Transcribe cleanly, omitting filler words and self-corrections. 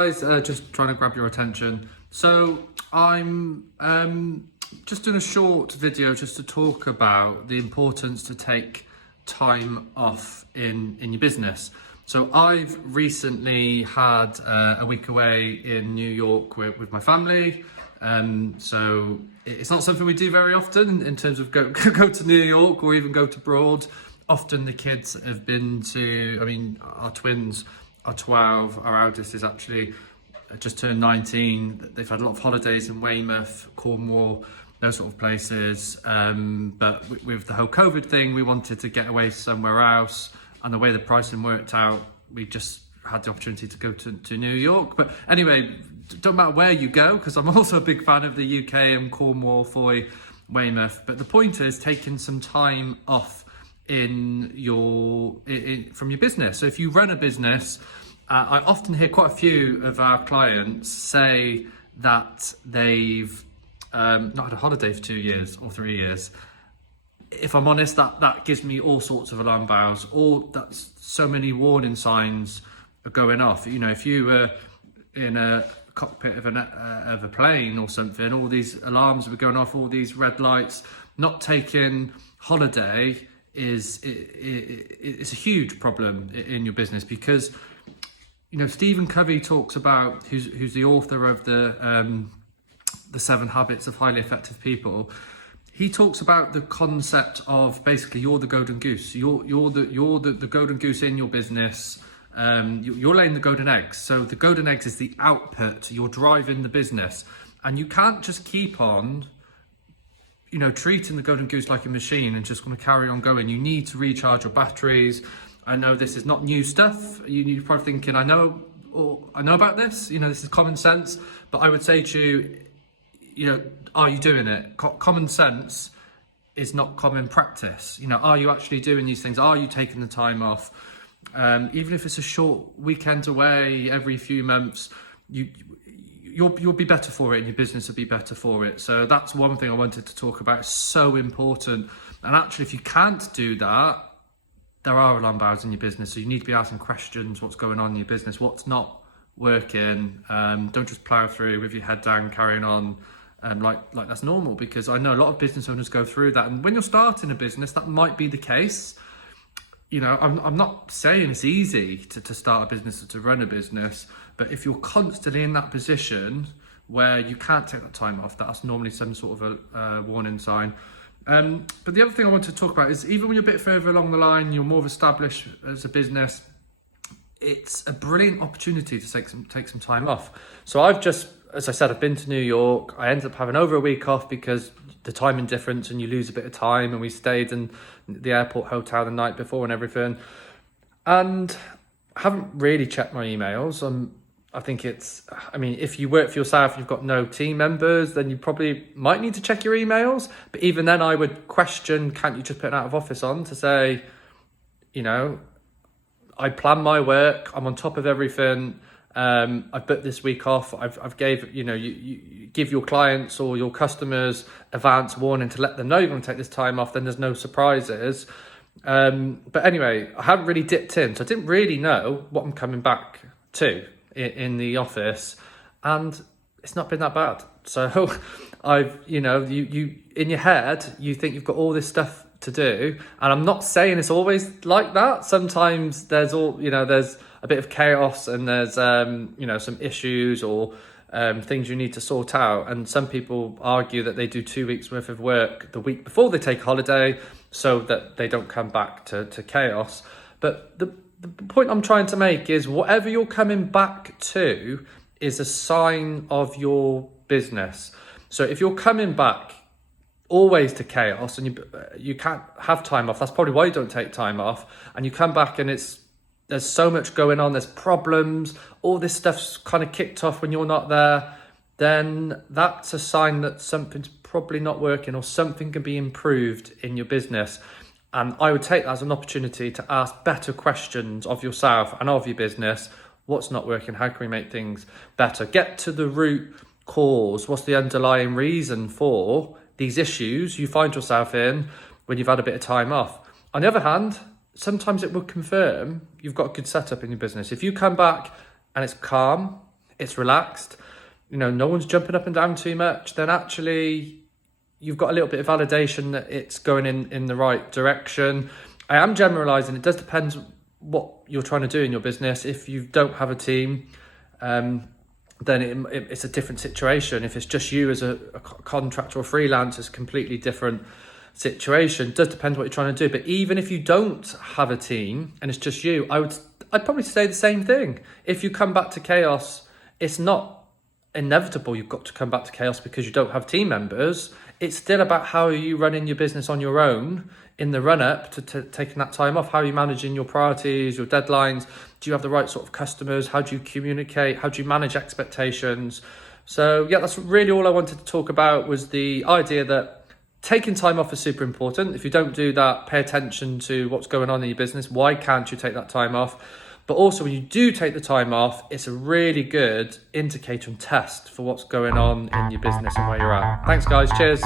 Guys, just trying to grab your attention. So I'm just doing a short video just to talk about the importance to take time off in your business. So I've recently had a week away in New York with my family. So it's not something we do very often in terms of go to New York or even go to abroad. Often the kids have been to, our twins are 12, our eldest is actually just turned 19. They've had a lot of holidays in Weymouth, Cornwall, those sort of places. But with the whole COVID thing, we wanted to get away somewhere else. And the way the pricing worked out, we just had the opportunity to go to New York. But anyway, don't matter where you go, because I'm also a big fan of the UK and Cornwall, Foy, Weymouth. But the point is taking some time off from your business. So if you run a business, I often hear quite a few of our clients say that they've not had a holiday for 2 years or 3 years. If I'm honest, that gives me all sorts of alarm bells. That's so many warning signs are going off. You know, if you were in a cockpit of a plane or something, all these alarms were going off, all these red lights. Not taking holiday is a huge problem in your business, because Stephen Covey talks about, who's the author of the 7 Habits of Highly Effective People. He talks about the concept of basically you're the golden goose. You're the golden goose in your business. You're laying the golden eggs. So the golden eggs is the output. You're driving the business, and you can't just keep on treating the golden goose like a machine and just going to carry on going. You need to recharge your batteries. I know this is not new stuff. You're probably thinking, I know about this. This is common sense. But I would say to you, are you doing it? Common sense is not common practice. Are you actually doing these things? Are you taking the time off? Even if it's a short weekend away every few months, you'll be better for it, and your business will be better for it. So that's one thing I wanted to talk about. It's so important. And actually, if you can't do that, there are alarm bells in your business. So you need to be asking questions. What's going on in your business? What's not working? Don't just plow through with your head down, carrying on like that's normal, because I know a lot of business owners go through that. And when you're starting a business, that might be the case. I'm not saying it's easy to start a business or to run a business, but if you're constantly in that position where you can't take that time off, that's normally some sort of a warning sign. But the other thing I want to talk about is, even when you're a bit further along the line, you're more established as a business, it's a brilliant opportunity to take some time off. So as I said, I've been to New York. I ended up having over a week off because the timing difference, and you lose a bit of time, and we stayed in the airport hotel the night before and everything. And I haven't really checked my emails. I think if you work for yourself, you've got no team members, then you probably might need to check your emails. But even then, I would question, can't you just put an out of office on to say, I plan my work, I'm on top of everything. I've booked this week off. I've gave, you give your clients or your customers advance warning to let them know you're going to take this time off, then there's no surprises. But anyway, I haven't really dipped in, so I didn't really know what I'm coming back to in the office, and it's not been that bad. So you in your head, you think you've got all this stuff to do, and I'm not saying it's always like that. Sometimes there's a bit of chaos, and there's some issues or things you need to sort out. And some people argue that they do 2 weeks worth of work the week before they take holiday, so that they don't come back to chaos. But the point I'm trying to make is, whatever you're coming back to is a sign of your business. So if you're coming back always to chaos, and you can't have time off, that's probably why you don't take time off, and you come back and there's so much going on, there's problems, all this stuff's kind of kicked off when you're not there, then that's a sign that something's probably not working, or something can be improved in your business. And I would take that as an opportunity to ask better questions of yourself and of your business. What's not working? How can we make things better? Get to the root cause. What's the underlying reason for these issues you find yourself in when you've had a bit of time off? On the other hand, sometimes it will confirm you've got a good setup in your business. If you come back and it's calm, it's relaxed, no one's jumping up and down too much, then actually you've got a little bit of validation that it's going in the right direction. I am generalizing. It does depend what you're trying to do in your business. If you don't have a team, then it's a different situation. If it's just you as a contractor or freelance, it's a completely different situation. It does depend what you're trying to do. But even if you don't have a team and it's just you, I'd probably say the same thing. If you come back to chaos, it's not inevitable you've got to come back to chaos because you don't have team members. It's still about how are you running your business on your own in the run-up to taking that time off. How are you managing your priorities, your deadlines? Do you have the right sort of customers? How do you communicate? How do you manage expectations? So yeah, that's really all I wanted to talk about, was the idea that taking time off is super important. If you don't do that, pay attention to what's going on in your business. Why can't you take that time off? But also, when you do take the time off, it's a really good indicator and test for what's going on in your business and where you're at. Thanks, guys. Cheers.